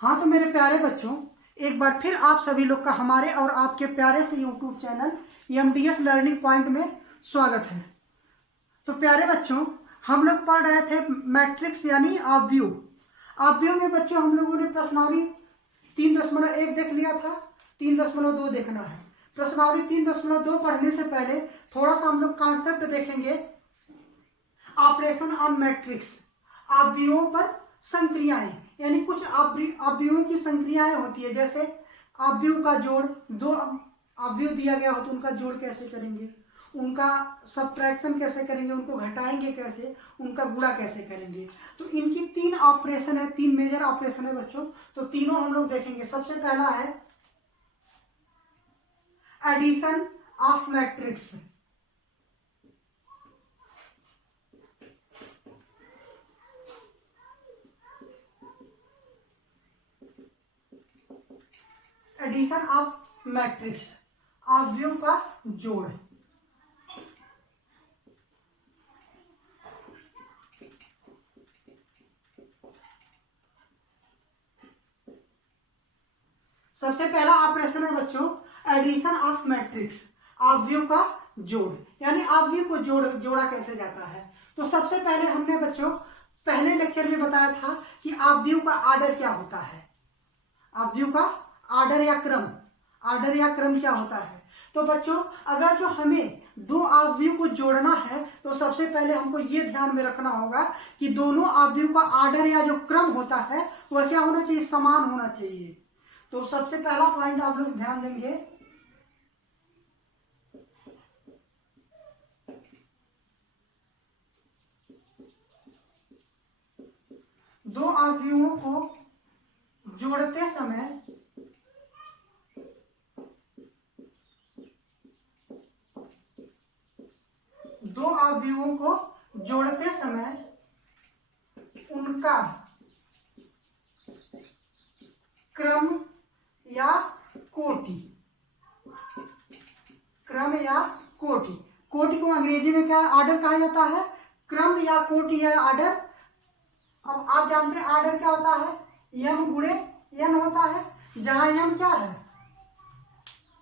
हाँ तो मेरे प्यारे बच्चों, एक बार फिर आप सभी लोग का हमारे और आपके प्यारे से YouTube channel MDS learning point में स्वागत है। तो प्यारे बच्चों, हम लोग पढ़ रहे थे मैट्रिक्स यानी आव्यूह। आव्यूह में बच्चों हम लोगों ने प्रश्नावली 3.1 देख लिया था, 3.2 देखना है। प्रश्नावली 3.2 पढ़ने से पहले थोड़ा सा हम लोग कॉन्सेप्ट देखेंगे। ऑपरेशन ऑन मैट्रिक्स, आव्यूहों पर संक्रियाएं, यानी कुछ आव्यूहों की संक्रियाएं होती है। जैसे आव्यूह का जोड़, दो आव्यूह दिया गया हो तो उनका जोड़ कैसे करेंगे, उनका सब्ट्रैक्शन कैसे करेंगे, उनको घटाएंगे कैसे, उनका गुणा कैसे करेंगे। तो इनकी 3 ऑपरेशन है, 3 मेजर ऑपरेशन है बच्चों। तो तीनों हम लोग देखेंगे। सबसे पहला है addition of matrix. Addition of matrix, आव्यूह का जोड़। सबसे पहला ऑपरेशन है बच्चों एडिशन ऑफ मैट्रिक्स, आव्यूह का जोड़, यानी आव्यूह को जोड़ा कैसे जाता है। तो सबसे पहले हमने बच्चों पहले लेक्चर में बताया था कि आव्यूह का आर्डर क्या होता है। आव्यूह का आर्डर या क्रम क्या होता है। तो बच्चों अगर जो हमें दो आव्यूह को जोड़ना है तो सबसे पहले हमको ये ध्यान में रखना होगा कि दोनों आव्यूह का आर्डर या जो क्रम होता है वह क्या होना चाहिए, समान होना चाहिए। तो सबसे पहला पॉइंट आप लोग ध्यान देंगे, दो आव्यूहों को जोड़ते समय उनका क्रम या कोटि को अंग्रेजी में क्या आर्डर कहा जाता है, क्रम या कोटि या आर्डर। अब आप जानते हैं आर्डर क्या होता है, m गुणे n होता है, जहां m क्या है,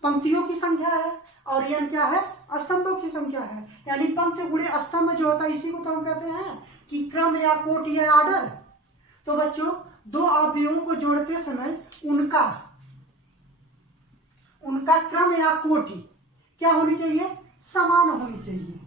पंक्तियों की संख्या है और n क्या है, स्तंभों की संख्या है। यानी पंक्ति गुणे स्तंभ जो होता है इसी को तो हम कहते हैं कि क्रम या कोटि या आर्डर। तो बच्चों दो आव्यूहों को जोड़ते समय उनका क्रम या कोटि क्या होनी चाहिए, समान होनी चाहिए।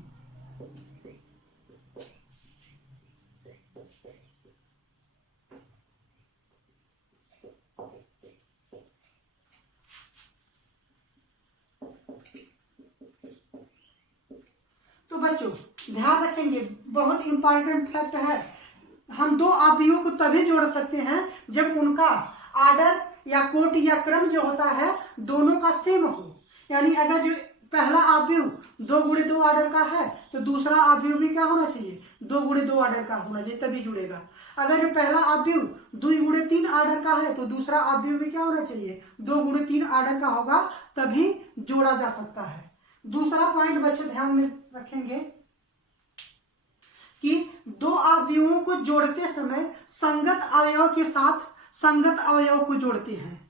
तो बच्चों ध्यान रखेंगे, बहुत इंपॉर्टेंट फैक्ट है, हम दो आव्यूहों को तभी जोड़ सकते हैं जब उनका आर्डर या कोटि या क्रम जो होता है दोनों का सेम हो। यानी अगर जो पहला आव्यूह 2 गुणे 2 आर्डर का है तो दूसरा आव्यूह भी क्या होना चाहिए, 2 गुणे 2 आर्डर का होना चाहिए, तभी जुड़ेगा। अगर जो पहला आव्यूह 2 गुणे 3 आर्डर का है तो दूसरा आव्यूह भी क्या होना चाहिए, 2 गुणे 3 आर्डर का होगा, तभी जोड़ा जा सकता है। दूसरा पॉइंट बच्चों ध्यान में रखेंगे कि दो आव्यूहों को जोड़ते समय संगत अवयव के साथ संगत अवयव को जोड़ते हैं।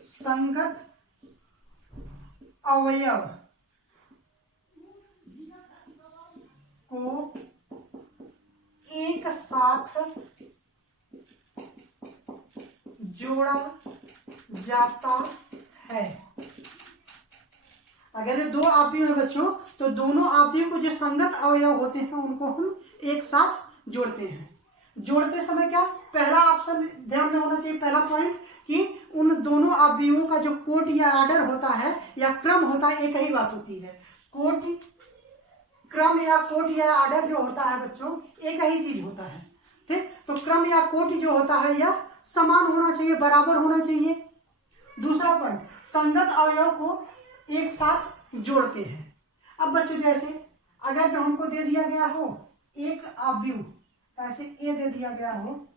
संगत अवयव को एक साथ जोड़ा जाता है। अगर ये दो आव्यूह है बच्चों तो दोनों आव्यूह को जो संगत अवयव होते हैं उनको हम एक साथ जोड़ते हैं। जोड़ते समय क्या, पहला ऑप्शन ध्यान में होना चाहिए, पहला पॉइंट कि उन दोनों आव्यूहों का जो कोटि या आर्डर होता है या क्रम होता है, एक ही बात होती है। क्रम या कोटि या आर्डर जो होता है बच्चों एक ही चीज होता है। ठीक, तो क्रम या कोटि जो होता है यह समान होना चाहिए, बराबर होना चाहिए। दूसरा पॉइंट, संगत अवयव को एक साथ जोड़ते हैं। अब बच्चों जैसे अगर जो हमको दे दिया गया हो एक आव्यूह, ऐसे ए दे दिया गया हो,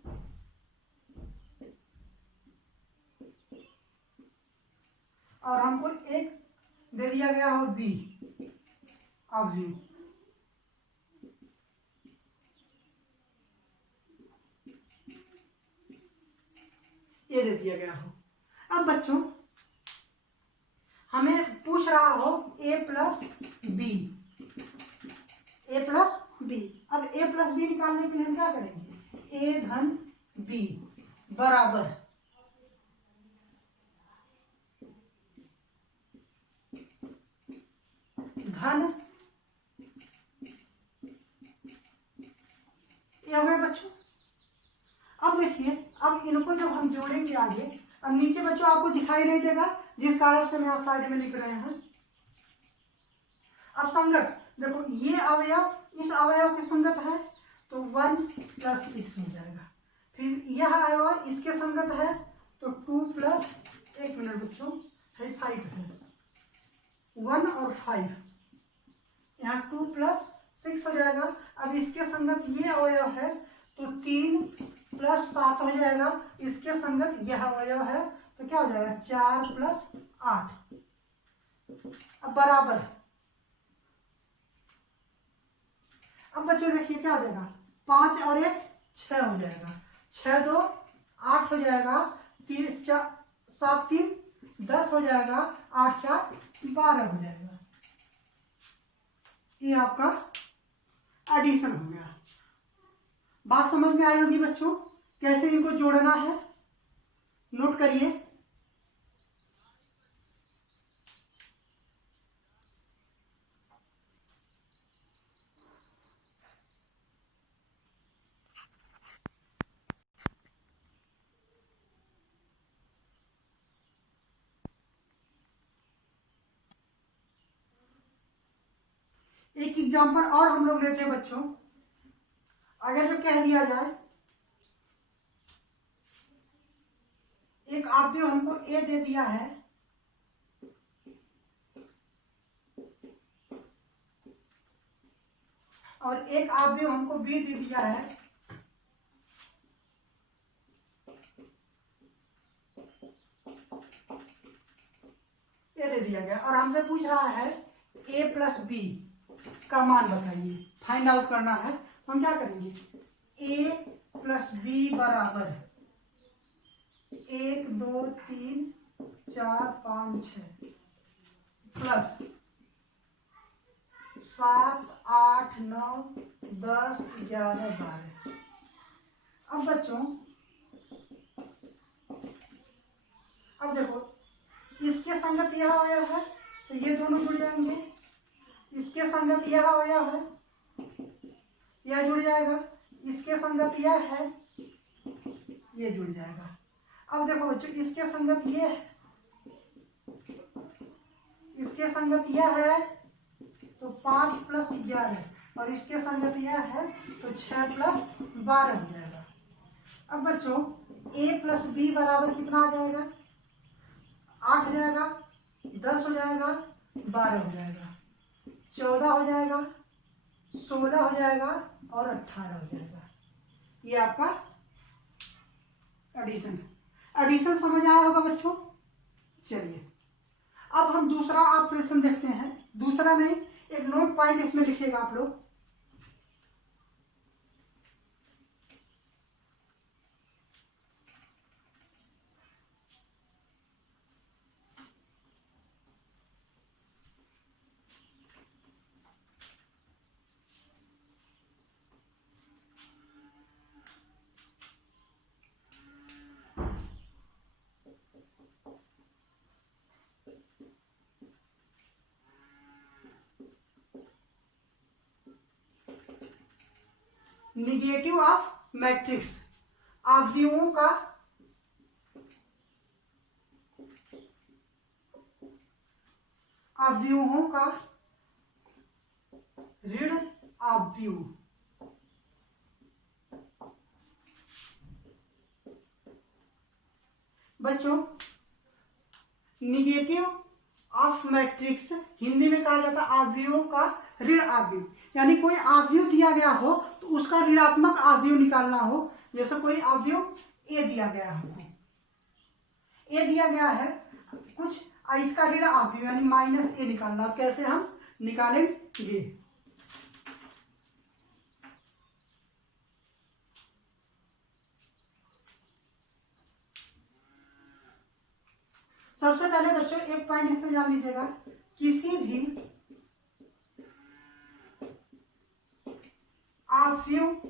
और हमको एक दे दिया गया हो बी अवयव, ये दे दिया गया हो। अब बच्चों हमें पूछ रहा हो a plus B, a plus B. अब a प्लस बी निकालने के लिए हम क्या करेंगे, a धन b बराबर धन, ये हो गया बच्चों। अब देखिए, अब इनको जब हम जोड़ेंगे आगे, अब नीचे बच्चों आपको दिखाई नहीं देगा, जिस कारण से हम यहाँ साइड में लिख रहे हैं। अब संगत देखो, ये अवयव इस अवयव की संगत है तो 1 + 6 हो जाएगा। फिर यह अवयव इसके संगत है तो 2 + 1 मिनट बच्चों है 5 है, 1 और 5, यहाँ 2 + 6 हो जाएगा। अब इसके संगत ये अवयव है तो 3 + 7 हो जाएगा। इसके संगत यह अवयव है तो क्या हो जाएगा, 4 + 8। अब बराबर, अब बच्चों देखिए क्या हो जाएगा, 5 और 1 6 हो जाएगा, 6 2 8 हो जाएगा, 3 4 7 3 10 हो जाएगा, 8 4 12 हो जाएगा। ये आपका एडिशन हो गया। बात समझ में आई होगी बच्चों, कैसे इनको जोड़ना है, नोट करिए। एक एग्जांपल और हम लोग लेते हैं बच्चों। अगर जो कह दिया जाए, एक अवयव हमको ए दे दिया है और एक अवयव हमको बी दे दिया है, ये दे दिया गया और हमसे पूछ रहा है a + b का मान बताइए, फाइंड आउट करना है। तो हम क्या करेंगे, a + b बराबर 1 2 3 4 5 6 प्लस 7 8 9 10 11 12। अब बच्चों अब देखो, इसके संगत यह अवयव है तो ये दोनों जुड़ जाएंगे, इसके संगत यह अवयव है, यह जुड़ जाएगा, इसके संगत यह है, ये जुड़ जाएगा। अब देखो बच्चों, इसके संगत ये है, इसके संगत यह है तो 5 + 11 और इसके संगत यह है तो 6 + 12 हो जाएगा। अब बच्चों a + b बराबर कितना आ जाएगा, 8 हो जाएगा, 10 हो जाएगा, 12 हो जाएगा, 14 हो जाएगा, 16 हो जाएगा और 18 हो जाएगा। ये आपका एडिशन। एडिशन समझ आया होगा बच्चों। चलिए अब हम दूसरा ऑपरेशन देखते हैं। दूसरा नहीं, एक नोट पॉइंट इसमें लिखिएगा आप लोग। निगेटिव ऑफ मैट्रिक्स, अवयवों का ऋण अवयव। बच्चों निगेटिव ऑफ मैट्रिक्स हिंदी में कहा जाता है अवयवों का ऋण अवयव, यानी कोई अवयव दिया गया हो तो उसका ऋणात्मक अवयव निकालना हो। जैसे कोई अवयव ए दिया गया हमको, ए दिया गया है, कुछ इसका ऋण अवयव यानी माइनस ए निकालना। कैसे हम निकालेंगे? सबसे पहले बच्चों एक पॉइंट इसमें जान लीजिएगा, किसी भी अवयव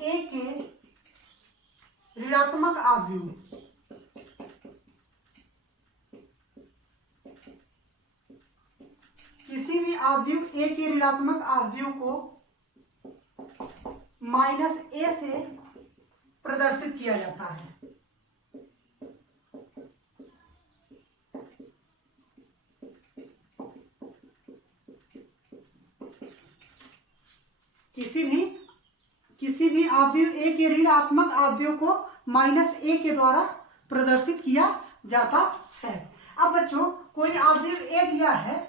ए के ऋणात्मक अवयव किसी भी अवयव ए के ऋणात्मक अवयव को माइनस ए से प्रदर्शित किया जाता है। किसी भी अवयव ए के ऋणात्मक अवयव को माइनस ए के द्वारा प्रदर्शित किया जाता है। अब बच्चों कोई अवयव ए दिया है,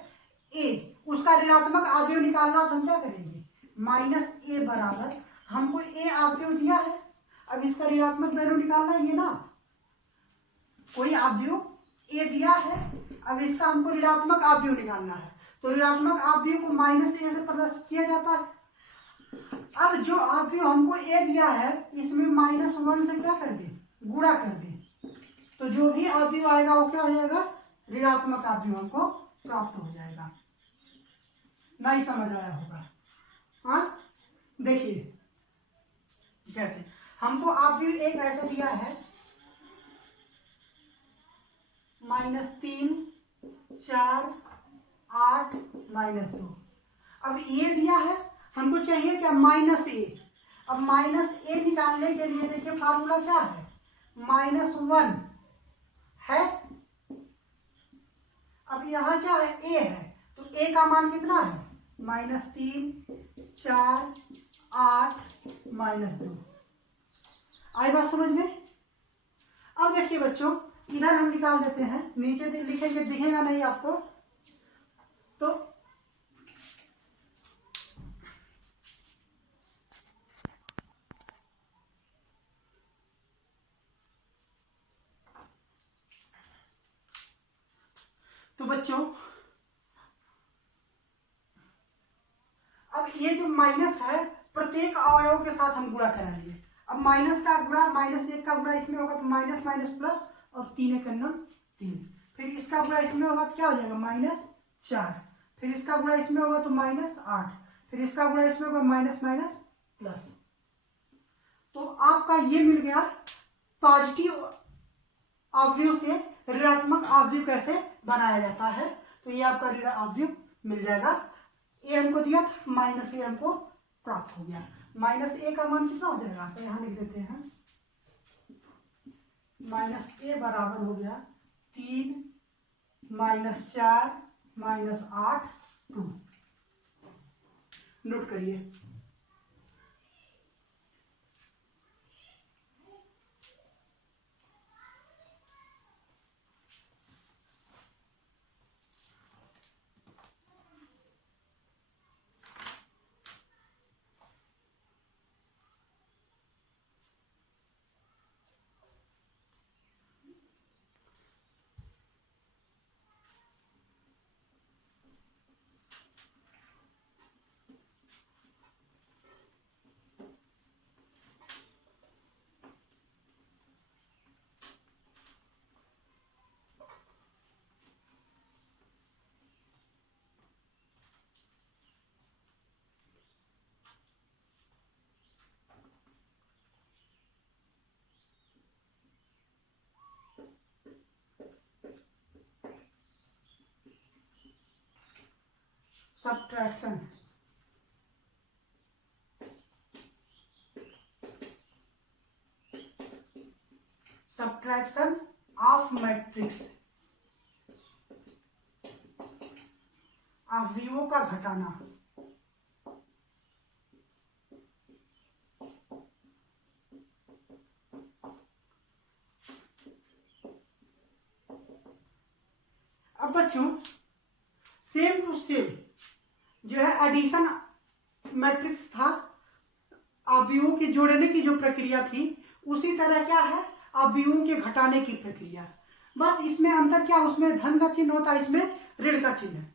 ए, उसका ऋणात्मक अवयव निकालना तो हम क्या करेंगे? माइनस ए बराबर हमको ए अवयव दिया है, अब इसका ऋणात्मक वैल्यू निकालना है ये ना। कोई अवयव ए दिया है, अब इसका हमको ऋणात्मक अवयव निकालना है, तो ऋणात्मक अवयव को माइनस ए से प्रदर्शित किया जाता है। अब जो अवयव हमको ए दिया है इसमें -1 से क्या कर दे? गुणा कर दे, तो जो भी अवयव आएगा वो क्या हो जाएगा? ऋणात्मक अवयव हमको प्राप्त हो जाएगा। नहीं समझ आया होगा? हाँ, देखिए कैसे हमको अवयव एक ऐसा दिया है -3, 4, 8, -2। अब ये दिया है, हमको चाहिए क्या? माइनस ए। अब माइनस ए निकालने के लिए देखिए फार्मूला क्या है? -1 है। अब यहाँ क्या है? ए है, तो ए का मान कितना है? -3, 4, 8, -2। आई बात समझ में? अब देखिए बच्चों इधर हम निकाल देते हैं, नीचे लिखेंगे दिखेगा नहीं आपको, तो बच्चों अब ये जो माइनस है प्रत्येक अवयव के साथ हम गुणा कराएंगे। अब माइनस का गुणा, -1 का गुणा इसमें होगा तो माइनस माइनस प्लस, और 3 × 3। फिर इसका गुणा इसमें होगा तो क्या हो जाएगा? -4। फिर इसका गुणा इसमें होगा तो -8। फिर इसका गुणा इसमें होगा माइनस माइनस प्लस। तो आपका ये मिल गया पॉजिटिव अवयव से ऋणात्मक अवयव कैसे बनाया जाता है। तो ये आपका ऋण अवयव मिल जाएगा। ए हमको दिया था, माइनस ए हमको प्राप्त हो गया। माइनस ए का मान कितना हो जाएगा? तो यहाँ लिख देते हैं, -ए बराबर हो गया 3 -4 -8 2। नोट करिए। Subtraction of मैट्रिक्स, अवयवों का घटाना। अब बच्चों सेम टू सेम जो है एडिशन मैट्रिक्स था, अवयवों के जोड़ने की जो प्रक्रिया थी, उसी तरह क्या है अवयवों के घटाने की प्रक्रिया। बस इसमें अंतर क्या, उसमें धन का चिन्ह होता है, इसमें ऋण का चिन्ह है।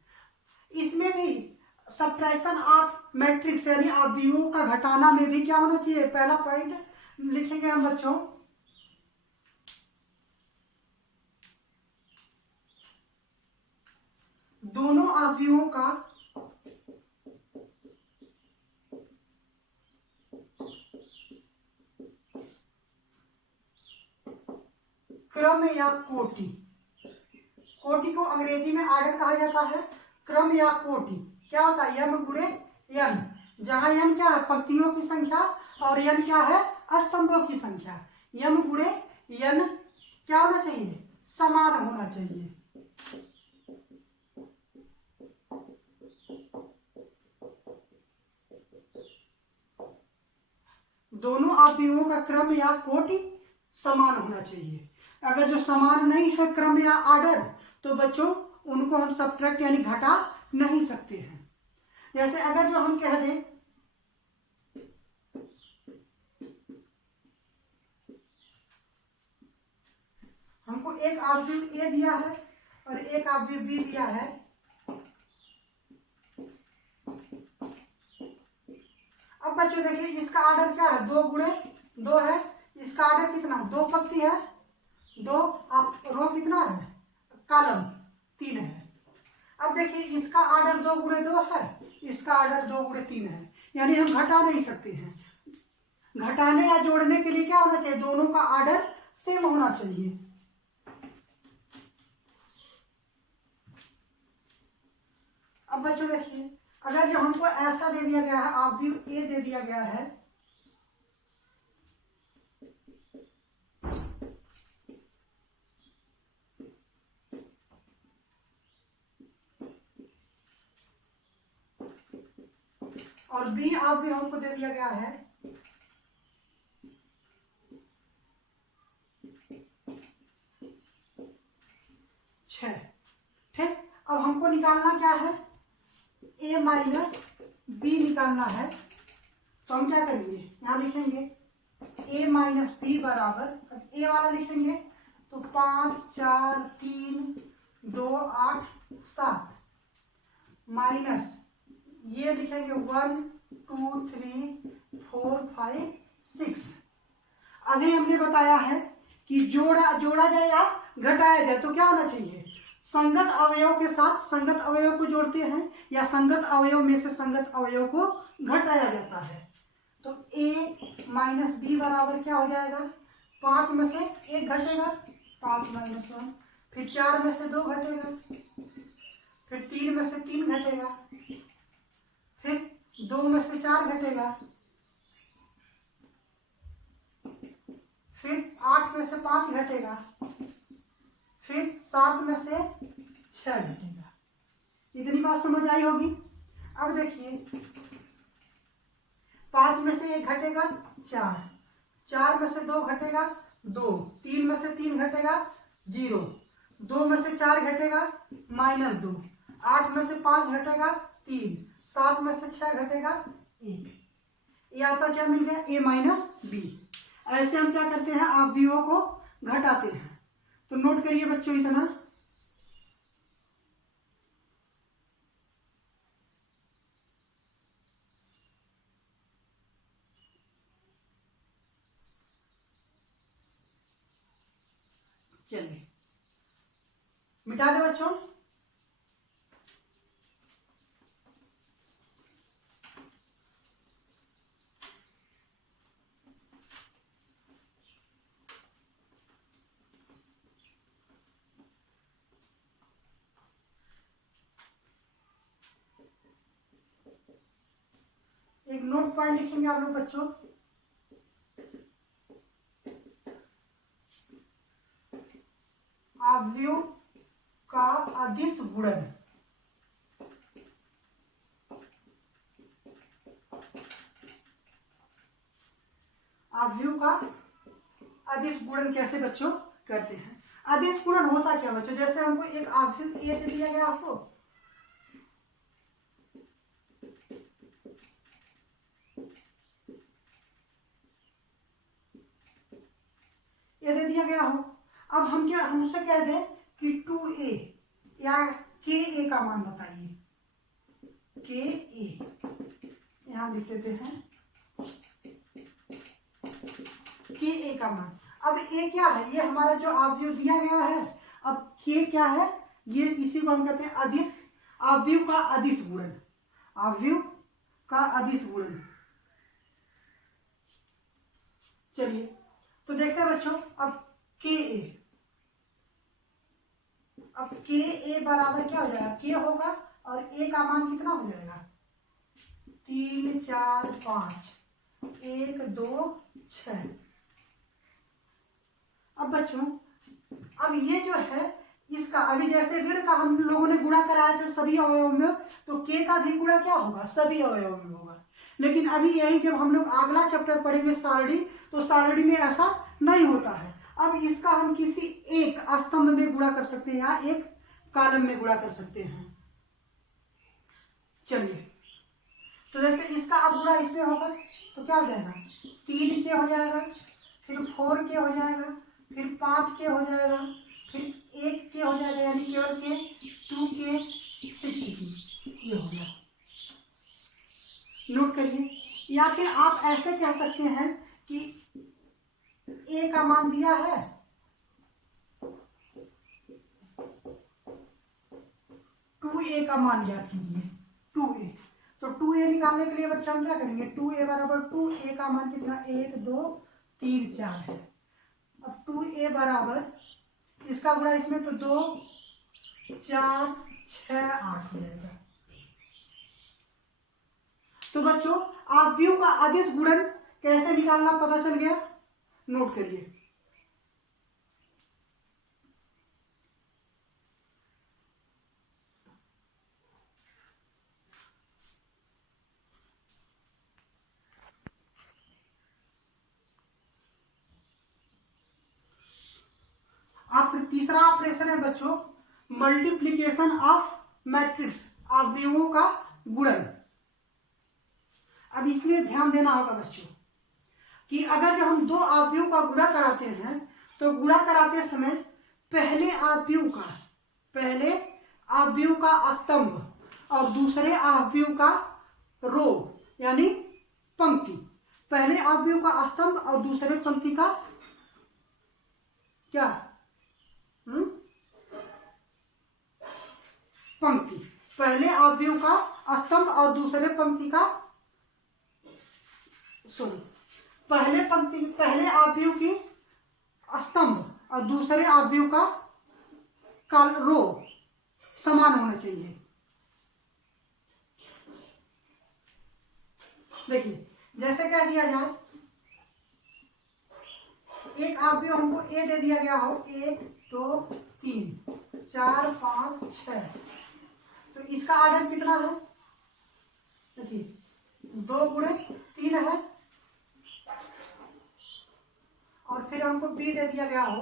इसमें भी सब्ट्रैक्शन ऑफ मैट्रिक्स यानी अवयवों का घटाना में भी क्या होना चाहिए, पहला पॉइंट लिखेंगे हम बच्चों, दोनों अवयवों का क्रम या कोटि। कोटि को अंग्रेजी में आर्डर कहा जाता है, क्रम या कोटि क्या होता है, यम गुणे यन, जहां यन क्या है, पंक्तियों की संख्या और यन क्या है, स्तंभों की संख्या। यम गुणे यन क्या होना चाहिए, समान होना चाहिए। दोनों अवयवों का क्रम या कोटि समान होना चाहिए। अगर जो समान नहीं है क्रम या आर्डर, तो बच्चों उनको हम सब्ट्रैक्ट यानी घटा नहीं सकते हैं। जैसे अगर जो हम कह दें हमको एक अवयव ए दिया है और एक अवयव बी दिया है, अब बच्चों देखिए इसका आर्डर क्या है, 2 गुणे 2 है, इसका आर्डर कितना, 2 पंक्ति है, 2 आप रो कितना है, कॉलम 3 है। अब देखिए इसका आर्डर 2 गुणे 2 है, इसका आर्डर 2 गुणे 3 है, यानी हम घटा नहीं सकते हैं। घटाने या जोड़ने के लिए क्या होना चाहिए, दोनों का आर्डर सेम होना चाहिए। अब बच्चों देखिए अगर जो हमको ऐसा दे दिया गया है, अवयव ए दे दिया गया है, और बी अवयव हमको दे दिया गया है 6, ठीक। अब हमको निकालना क्या है, a माइनस बी निकालना है, तो हम क्या करेंगे, यहाँ लिखेंगे a माइनस बी बराबर, अब a वाला लिखेंगे तो 5 4 3 2 8 7 माइनस ये लिखेंगे 1 2 3 4 5 6। अभी हमने बताया है कि जोड़ा जाए या घटाया जाए तो क्या होना चाहिए, संगत अवयव के साथ संगत अवयव को जोड़ते हैं या संगत अवयव में से संगत अवयव को घटाया जाता है। तो a माइनस बी बराबर क्या हो जाएगा, 5 में से 1 घटेगा, 5 माइनस 1, फिर 4 में से 2 घटेगा, फिर 3 में से 3 घटेगा, फिर 2 में से 4 घटेगा, फिर 8 में से 5 घटेगा, फिर 7 में से 6 घटेगा। इतनी बात समझ आई होगी। अब देखिए 5 में से 1 घटेगा 4, 4 में से 2 घटेगा 2, 3 में से 3 घटेगा 0, 2 में से 4 घटेगा -2, 8 में से 5 घटेगा 3, 7 में से 6 घटेगा 1। ये आपका क्या मिल गया, a माइनस बी। ऐसे हम क्या करते हैं, अवयवों को घटाते हैं। तो नोट करिए बच्चों इतना, चलिए मिटा दो बच्चों। एक नोट पॉइंट लिखेंगे आप लोग बच्चों, अवयव का अदिश गुणन, अवयव का अदिश गुणन कैसे बच्चों करते हैं। अदिश गुणन होता क्या बच्चों, जैसे हमको एक अवयव ए दे दिया गया, आपको ये दे दिया गया हो, अब हम उससे कह दें कि 2a या ka का मान बताइए। ka यहां लिख देते हैं ka का मान। अब a क्या है, ये हमारा जो अवयव दिया गया है। अब k क्या है, ये इसी को हम कहते हैं अदिश, अवयव का अदिश गुणन, अवयव का अदिश गुणन। चलिए तो देखते हैं बच्चों, अब ka बराबर क्या हो जाएगा, k होगा और a का मान कितना हो जाएगा, 3 4 5 1 2 6। अब बच्चों, अब ये जो है इसका, अभी जैसे ऋण का हम लोगों ने गुणा कराया था सभी अवयवों में, तो k का भी गुणा क्या होगा, सभी अवयवों में होगा। लेकिन अभी यही जब हम लोग अगला चैप्टर पढ़ेंगे सारणी, तो सारणी में ऐसा नहीं होता है। अब इसका हम किसी एक स्तंभ में गुणा कर सकते हैं या एक कॉलम में गुणा कर सकते हैं। चलिए तो देखते इसका अब गुणा इसमें होगा तो क्या हो जाएगा, 3 के हो जाएगा, फिर 4 के हो जाएगा, फिर 5 के हो जाएगा, फिर 1 के हो जाएगा, यानी केवल के, 2 के, 6 के, ये हो गया। नोट करिए। या फिर आप ऐसे कह सकते हैं कि a का मान दिया है, टू ए का मान ज्ञात कीजिए, 2a। तो 2a निकालने के लिए बच्चा हम क्या करेंगे, 2a बराबर 2a का मान कितना, 1 2 3 4 है। अब 2a बराबर इसका गुणा इसमें तो 2 4 6 8 हो जाएगा। तो बच्चों अवयव का अदिश गुणन कैसे निकालना पता चल गया, नोट करिए। आप तीसरा ऑपरेशन है बच्चों, मल्टीप्लीकेशन ऑफ मैट्रिक्स, अवयवों का गुणन। अब इसमें ध्यान देना होगा बच्चों कि अगर जो हम दो अवयवों का गुणा कराते हैं, तो गुणा कराते समय पहले अवयव का स्तंभ और दूसरे अवयव का रो यानी पंक्ति, पहले अवयव का स्तंभ और दूसरे पंक्ति का क्या, पंक्ति, पहले अवयव का स्तंभ और दूसरे पंक्ति का, पहले अवयव की स्तंभ और दूसरे अवयव का रो समान होना चाहिए। देखिए जैसे कह दिया जाए, एक अवयव हमको ए दे दिया गया हो, 1 2 3 4 5 6, तो इसका आर्डर कितना है, देखिए 2 गुणे 3 है, और फिर हमको बी दे दिया गया हो,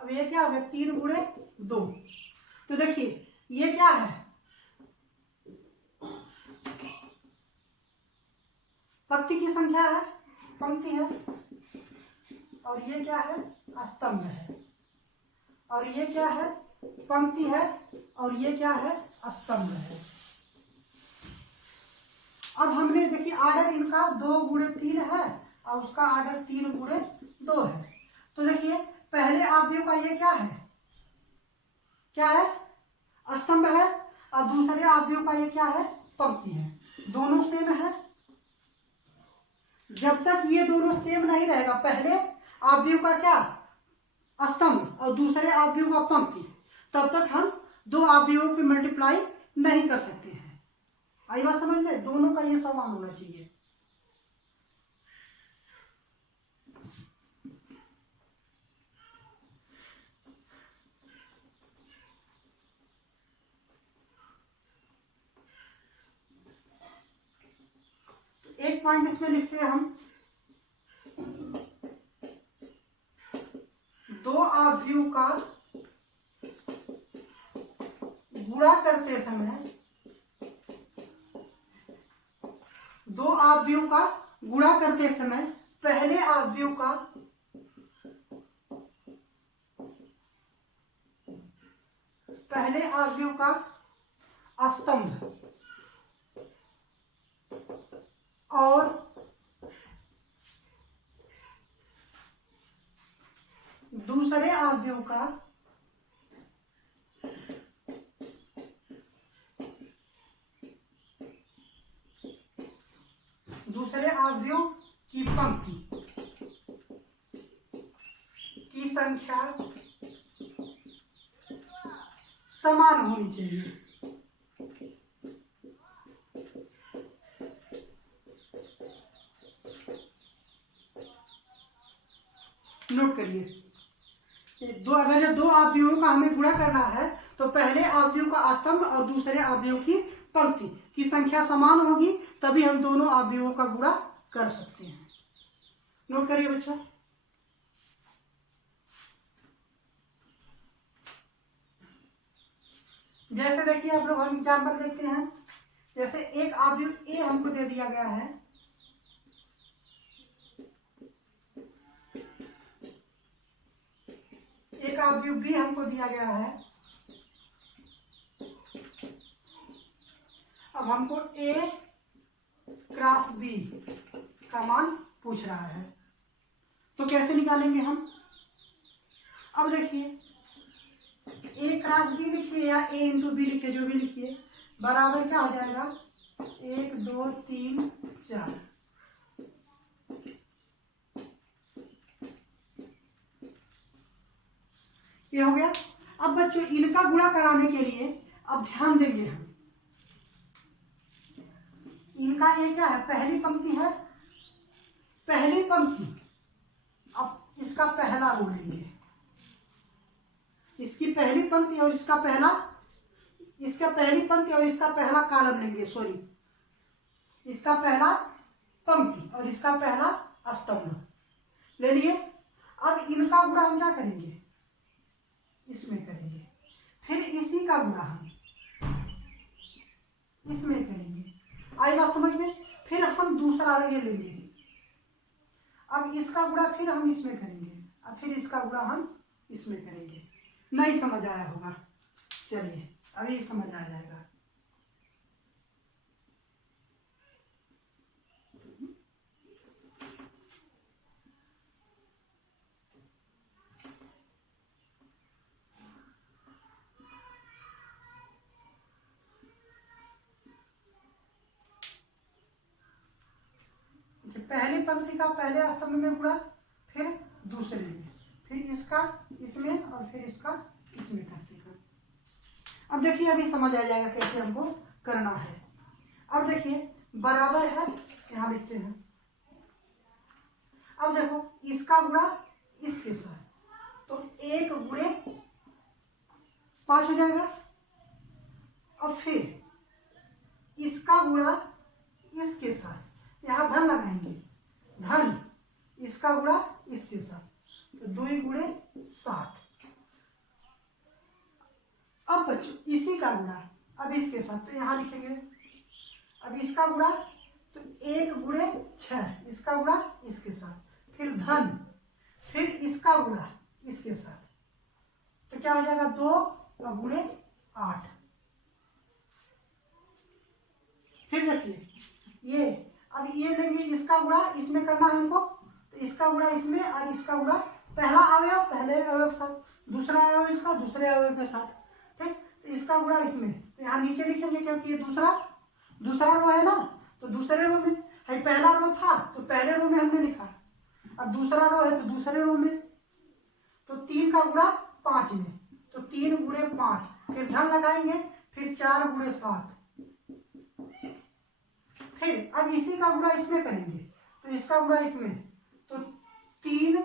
अब ये क्या हो गया, 3 गुणे 2। तो देखिए ये क्या है, पंक्ति की संख्या है, पंक्ति है, और ये क्या है, स्तंभ है, और ये क्या है, पंक्ति है, और ये क्या है, स्तंभ है। अब हमने देखिए आर्डर इनका 2 गुणे 3 है और उसका आर्डर 3 गुणे 2 है। तो देखिए पहले अवयव का ये क्या है, स्तंभ है, और दूसरे अवयव का ये क्या है, पंक्ति है, दोनों सेम है। जब तक ये दोनों सेम नहीं रहेगा, पहले अवयव का क्या, स्तंभ और दूसरे अवयव का पंक्ति, तब तक हम दो अवयवों पे मल्टीप्लाई नहीं कर सकते हैं। आई बात समझ में, दोनों का ये समान होना चाहिए। एक पॉइंट इसमें लिखते हैं हम, दो अवयव का करते समय दो अवयव का गुणा करते समय पहले अवयव का स्तंभ और दूसरे अवयव की पंक्ति की संख्या समान होनी चाहिए। नोट करिए, अगर ये दो अवयवों का हमें गुणा करना है तो पहले अवयव का स्तंभ और दूसरे अवयव की पंक्ति की संख्या समान होगी, तभी हम दोनों अवयवों का गुणा कर सकते हैं। नोट करिए बच्चों। जैसे देखिए आप लोग, हम एग्जाम्पल देखते हैं। जैसे एक अवयव ए हमको दे दिया गया है, एक अवयव बी हमको दिया गया है। अब हमको ए क्रॉस बी का मान पूछ रहा है, तो कैसे निकालेंगे हम? अब देखिए, ए क्रॉस बी लिखिए या ए इंटू बी लिखिए, जो भी लिखिए, बराबर क्या हो जाएगा? 1 2 3 4। ये हो गया। अब बच्चों इनका गुणा कराने के लिए अब ध्यान देंगे हम, इनका ये क्या है? पहली पंक्ति है, पहली पंक्ति। अब इसका पहला रो लेंगे, इसकी पहली पंक्ति और इसका पहला, इसका पहली पंक्ति और इसका पहला कॉलम लेंगे, सॉरी, इसका पहला पंक्ति और इसका पहला स्तंभ ले लिए। अब इनका गुणा हम क्या करेंगे? इसमें करेंगे। फिर इसी का गुणा हम इसमें करेंगे। आई बात समझ में? फिर हम दूसरा ये लेंगे। अब इसका गुणा फिर हम इसमें करेंगे, अब फिर इसका गुणा हम इसमें करेंगे। नहीं समझ आया होगा? चलिए अभी समझ आ जाएगा। पहली पंक्ति का पहले स्तंभ में गुणा, फिर दूसरे में, फिर इसका इसमें और फिर इसका इसमें करते हैं। अब देखिए अभी समझ आ जाएगा कैसे हमको करना है। अब देखिए बराबर है, यहाँ लिखते हैं। अब देखो इसका गुणा इसके साथ, तो 1 गुणे 5 हो जाएगा। और फिर इसका गुणा इसके साथ, यहाँ धन लगाएंगे, धन इसका गुणा इसके साथ, तो 2 गुणे 7। अब बच्चों इसी का गुणा अब इसके साथ, तो यहाँ लिखेंगे। अब इसका गुणा तो 1 गुणे 6, इसका गुणा इसके साथ, फिर धन, फिर इसका गुणा इसके साथ, तो क्या हो जाएगा? 2 गुणे 8। फिर देखिए ये, अब ये लेंगे, इसका गुणा इसमें करना है हमको, तो इसका गुणा इसमें और इसका गुणा पहला अवयव पहले अवयव के साथ, दूसरा अवयव इसका दूसरे अवयव के साथ, ठीक। तो इसका गुणा इसमें, तो यहाँ नीचे लिखेंगे क्योंकि ये दूसरा रो है ना, तो दूसरे रो में है। पहला रो था तो पहले रो में हमने लिखा, अब दूसरा रो है तो दूसरे रो में, तो 3 का गुणा 5 में, तो 3 गुणे 5, फिर धन लगाएंगे, फिर 4 गुणे 7। फिर अब इसी का गुणा इसमें करेंगे, तो इसका गुणा इसमें, तो 3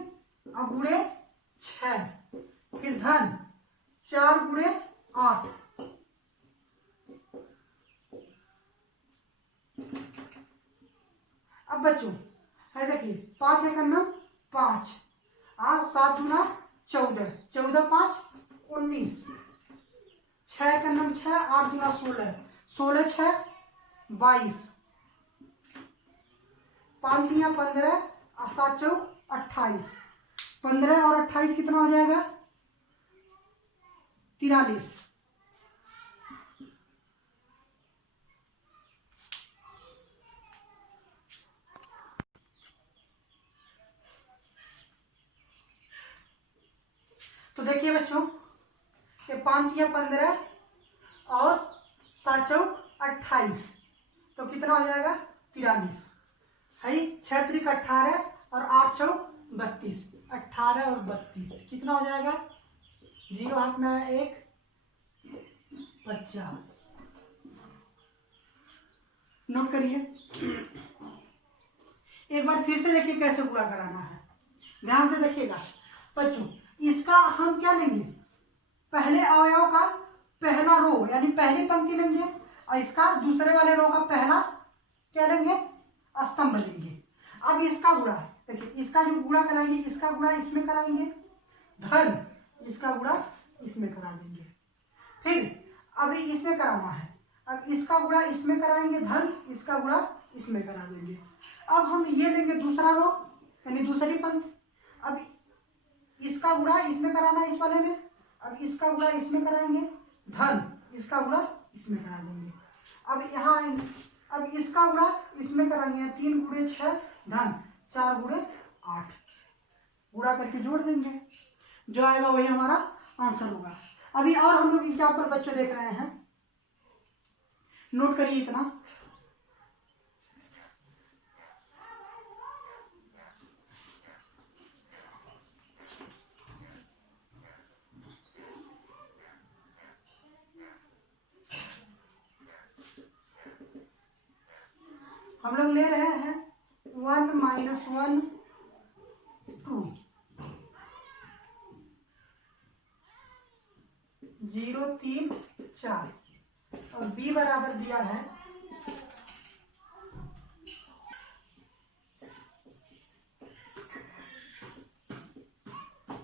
गुणे 6, फिर धन 4 गुणे 8। अब बच्चों है देखिए 5 एक 9 5, 7 दूना 14, 14 5 19, 6 का नम 6, 8 दूना 16, 16 6 22, 5 तिया 15 और 7 चौक 28, 15 और 28 कितना हो जाएगा 43। तो देखिए बच्चों, ये 5 तिया 15 और 7 चौक 28, तो कितना हो जाएगा 43 है। 6 त्रिक 18 और 8 चौक 32, 18 और 32 कितना हो जाएगा, 0 हाथ में है 1, 50। नोट करिए, एक बार फिर से देखिए कैसे पूरा कराना है, ध्यान से देखिएगा बच्चों। इसका हम क्या लेंगे, पहले अवयव का पहला रो यानी पहली पंक्ति लेंगे, और इसका दूसरे वाले रो का पहला क्या लेंगे, स्तंभ लेंगे। अब इसका गुणा देखिए, इसका जो गुणा कराएंगे, इसका गुणा इसमें कराएंगे, धन इसका गुणा इसमें करा देंगे। फिर अभी इसमें कराना है, अब इसका गुणा इसमें कराएंगे, धन इसका गुणा इसमें करा देंगे। अब हम ये लेंगे दूसरा रो यानी दूसरी पंक्ति, अब इसका गुणा इसमें कराना है इस वाले में, अब इसका गुणा इसमें कराएंगे, धन इसका गुणा इसमें करा देंगे। अब यहाँ आएंगे, अब इसका गुणा इसमें कराएंगे, 3 गुणे 6 धन 4 गुणे 8, गुणा करके जोड़ देंगे, जो आएगा वही हमारा आंसर होगा। अभी और हम लोग एग्जाम्पल बच्चों देख रहे हैं, नोट करिए इतना। हम लोग ले रहे हैं 1 - 1 2 0 3 4 और b बराबर दिया है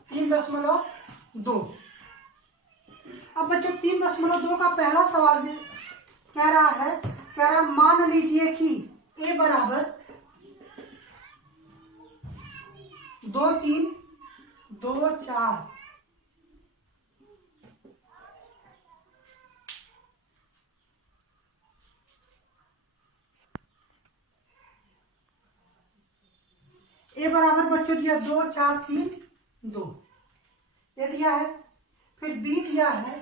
3.2। अब बच्चों 3.2 का पहला सवाल कह रहा है मान लीजिए कि a बराबर 2 3 2 4 a बराबर बच्चों दिया 2 4 3 2, ये दिया है। फिर b दिया है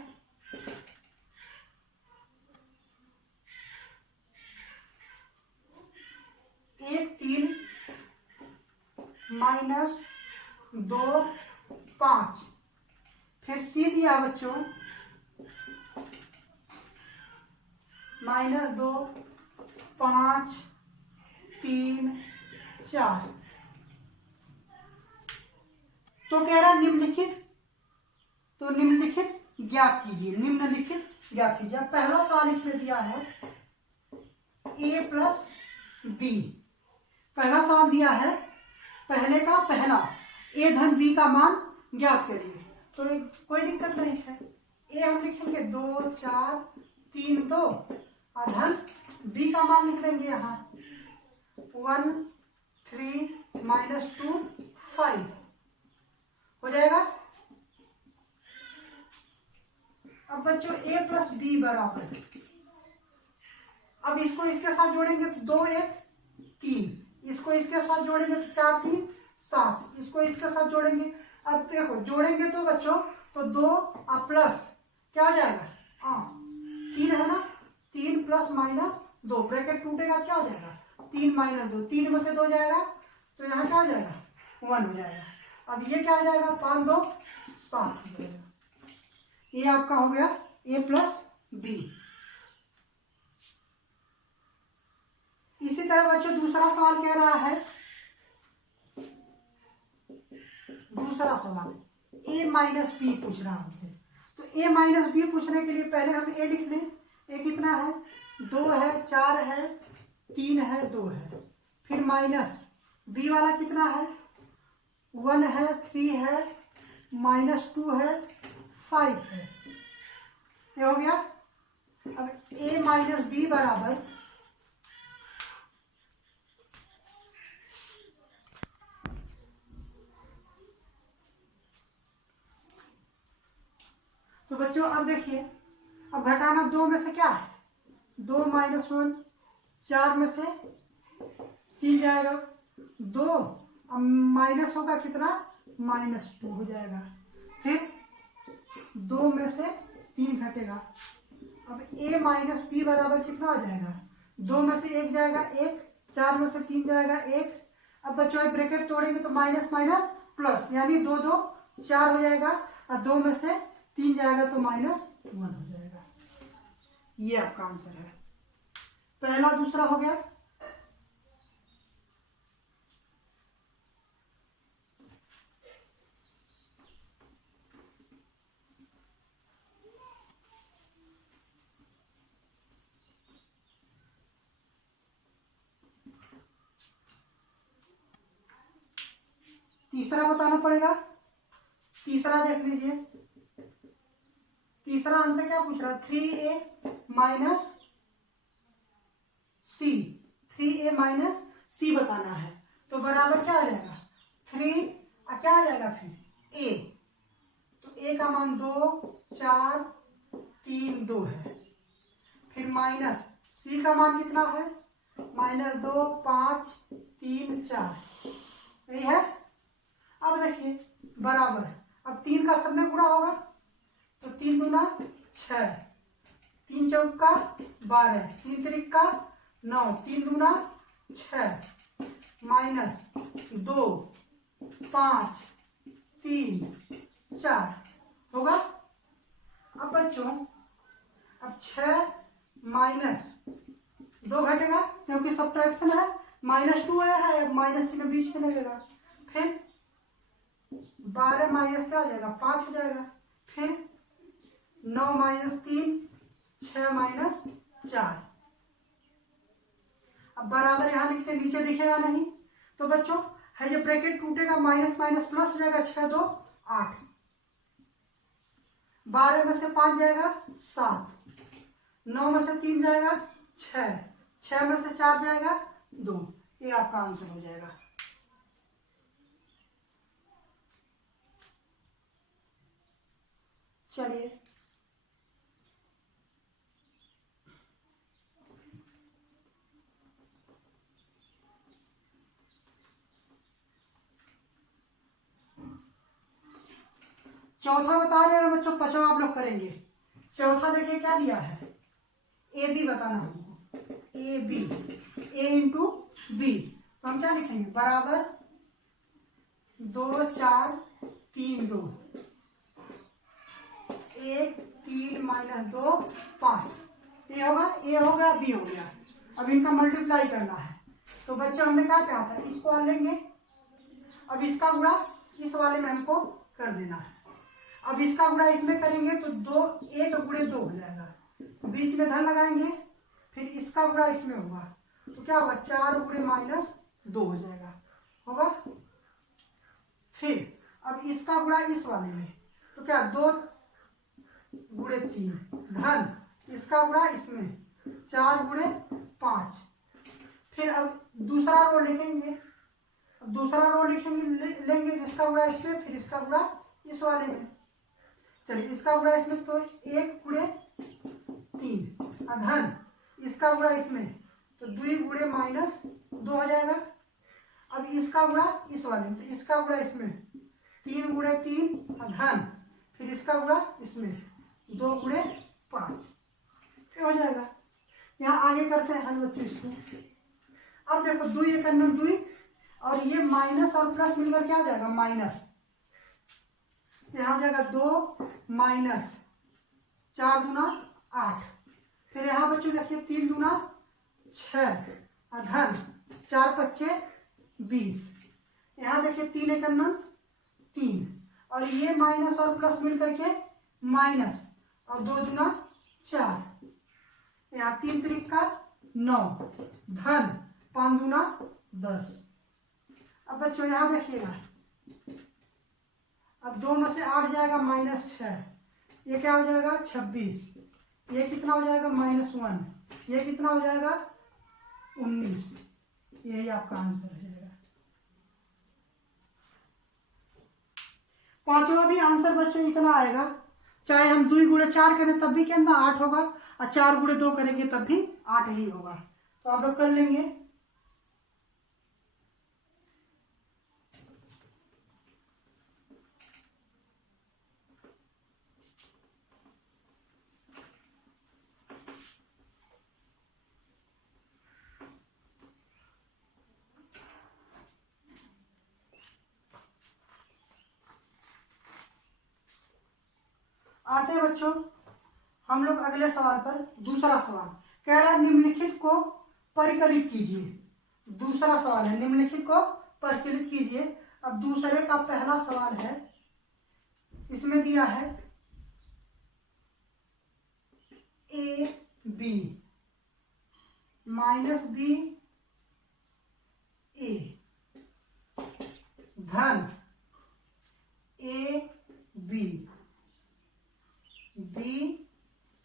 1 3 -2 5, फिर c दिया बच्चों -2 5 3 4। तो कह रहा निम्नलिखित ज्ञात कीजिए, निम्नलिखित ज्ञात कीजिए। पहला सवाल इसमें दिया है a प्लस b, पहला सवाल दिया है पहले का पहला a धन b का मान ज्ञात करिए, तो कोई दिक्कत नहीं है। a हम लिखेंगे 2 4 3 2 और धन b का मान लिख देंगे यहाँ 1 3 -2 5 हो जाएगा। अब बच्चों a प्लस b बराबर, अब इसको इसके साथ जोड़ेंगे तो 2 1 3, इसको इसके साथ जोड़ेंगे तो 4 3 7, इसको इसके साथ जोड़ेंगे, अब देखो जोड़ेंगे तो बच्चों तो 2 और प्लस क्या हो जाएगा 3 है ना, 3 प्लस -2 ब्रैकेट टूटेगा, क्या हो जाएगा 3 - 2, 3 में से 2 जाएगा तो यहाँ क्या हो जाएगा 1 हो जाएगा। अब ये क्या हो जाएगा 5 2 7 हो जाएगा। ये आपका हो गया a प्लस b। इसी तरह बच्चों दूसरा सवाल कह रहा है, दूसरा सवाल a माइनस b पूछ रहा है हमसे, तो a माइनस b पूछने के लिए पहले हम a लिख लें। a कितना है 2 है 4 है 3 है 2 है, फिर माइनस b वाला कितना है 1 है 3 है -2 है 5 है, ये हो गया। अब a माइनस बी बराबर तो बच्चों अब देखिए, अब घटाना 2 में से क्या है, 2 माइनस 1, 4 में से 3 जाएगा 2, अब माइनस होगा कितना, -2 हो जाएगा। फिर 2 में से 3 घटेगा। अब a माइनस बी बराबर कितना हो जाएगा, 2 में से 1 जाएगा 1, 4 में से 3 जाएगा 1। अब बच्चों ब्रैकेट तोड़ेंगे तो माइनस माइनस प्लस, यानी 2 2 4 हो जाएगा, और 2 में से 3 जाएगा तो -1 हो जाएगा। ये आपका आंसर है। पहला दूसरा हो गया। तीसरा बताना पड़ेगा। तीसरा देख लीजिए, तीसरा आंसर क्या पूछ रहा है, 3a माइनस सी, 3a माइनस सी बताना है। तो बराबर क्या आ जाएगा, 3 क्या आ जाएगा फिर a, तो a का मान 2 4 3 2 है। फिर माइनस c का मान कितना है, -2 5 3 4, यही है। अब देखिए बराबर, अब 3 का सब में गुणा होगा तो 3 दूना 6, 3 चौका 12, 3 तिरिका 9, 3 दूना 6, -2 5 3 4 होगा। अब बच्चों अब 6 माइनस 2 घटेगा क्योंकि सब्ट्रैक्शन है, -2 आया है, अब माइनस में बीच में लगेगा। फिर 12 माइनस क्या हो जाएगा, 5 हो जाएगा। फिर 9 माइनस 3 6 माइनस 4। अब बराबर यहां लिखते, नीचे दिखेगा नहीं, तो बच्चों है ये ब्रैकेट टूटेगा, माइनस माइनस प्लस हो जाएगा, 6 2 8, 12 में से 5 जाएगा 7, 9 में से 3 जाएगा 6, 6 में से 4 जाएगा 2। ये आपका आंसर हो जाएगा। चलिए चौथा बता रहे हैं बच्चों, पांचवा आप लोग करेंगे। चौथा देखिए क्या दिया है, ए बी बताना हमको, A B, A into B. तो हम क्या लिखेंगे, बराबर 2 4 3 2, 1 3 -2 5, ए होगा, ए हो गया, बी हो गया। अब इनका मल्टीप्लाई करना है, तो बच्चों हमने क्या कहा था, इसको लेंगे, अब इसका गुणा इस वाले में हमको कर देना है। अब इसका गुणा इसमें करेंगे तो 2 1 गुणे 2 हो जाएगा, बीच में धन लगाएंगे, फिर इसका गुणा इसमें होगा तो क्या होगा, 4 गुणे -2 हो जाएगा, होगा। फिर अब इसका गुणा इस वाले में, तो क्या 2 गुणे 3 धन, इसका गुणा इसमें 4 गुणे 5। फिर अब दूसरा रो लिखेंगे, अब दूसरा रो लिखेंगे, लेंगे जिसका गुणा इसमें, फिर इसका गुणा इस वाले में। चलिए इसका गुणा इसमें तो 1 गुणे 3 धन, इसका गुणा इसमें तो 2 गुणे -2 हो जाएगा। अब इसका गुणा इस वाले में, तो इसका गुणा इसमें 3 गुणे 3 धन, फिर इसका गुणा इसमें 2 गुणे 5, फिर हो जाएगा। यहाँ आगे करते हैं हल बच्चों इसको। अब देखो 2 1 2, और ये माइनस और प्लस मिलकर क्या आ जाएगा, माइनस, यहाँ हो जाएगा 2 माइनस 4 दूना 8। फिर यहाँ बच्चों देखिए 3 दूना 6 धन 4 5 20, यहाँ देखिए 3 1 3, और ये माइनस और प्लस मिल करके माइनस, और 2 दूना 4, यहाँ 3 3 9 धन 5 दूना 10। अब बच्चों यहाँ देखिएगा, अब 2 में से 8 जाएगा -6, ये क्या हो जाएगा 26, ये कितना हो जाएगा -1, ये कितना हो जाएगा 19। यही आपका आंसर हो जाएगा। पांचवा भी आंसर बच्चों इतना आएगा, चाहे हम 2 गुणे 4 करें तब भी क्या 8 होगा, और 4 गुणे 2 करेंगे तब भी 8 ही होगा। तो आप लोग कर लेंगे। आते हैं बच्चों हम लोग अगले सवाल पर। दूसरा सवाल कह रहा है निम्नलिखित को परिकलित कीजिए। दूसरा सवाल है निम्नलिखित को परिकलित कीजिए। अब दूसरे का पहला सवाल है, इसमें दिया है ए बी माइनस बी ए धन ए बी बी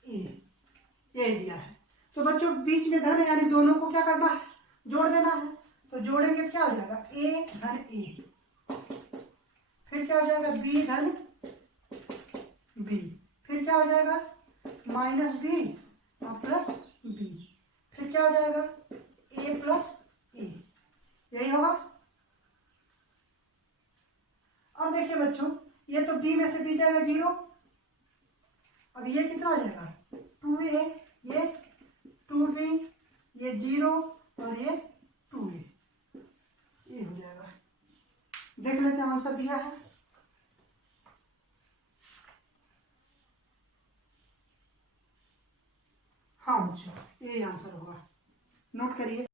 ए, ये दिया है। तो बच्चों बीच में धन है, यानी दोनों को क्या करना है, जोड़ देना है। तो जोड़ेंगे क्या हो जाएगा ए धन ए, फिर क्या हो जाएगा बी धन बी, फिर क्या हो जाएगा माइनस बी प्लस बी, फिर क्या हो जाएगा ए प्लस ए, यही होगा। अब देखिए बच्चों ये तो बी में से बी जाएगा 0। अब ये कितना हो जाएगा 2a, ये 2b, ये 0 और ये 2a, ये हो जाएगा। देख लेते हैं आंसर दिया है। हाँ बच्चों यही आंसर होगा, नोट करिए।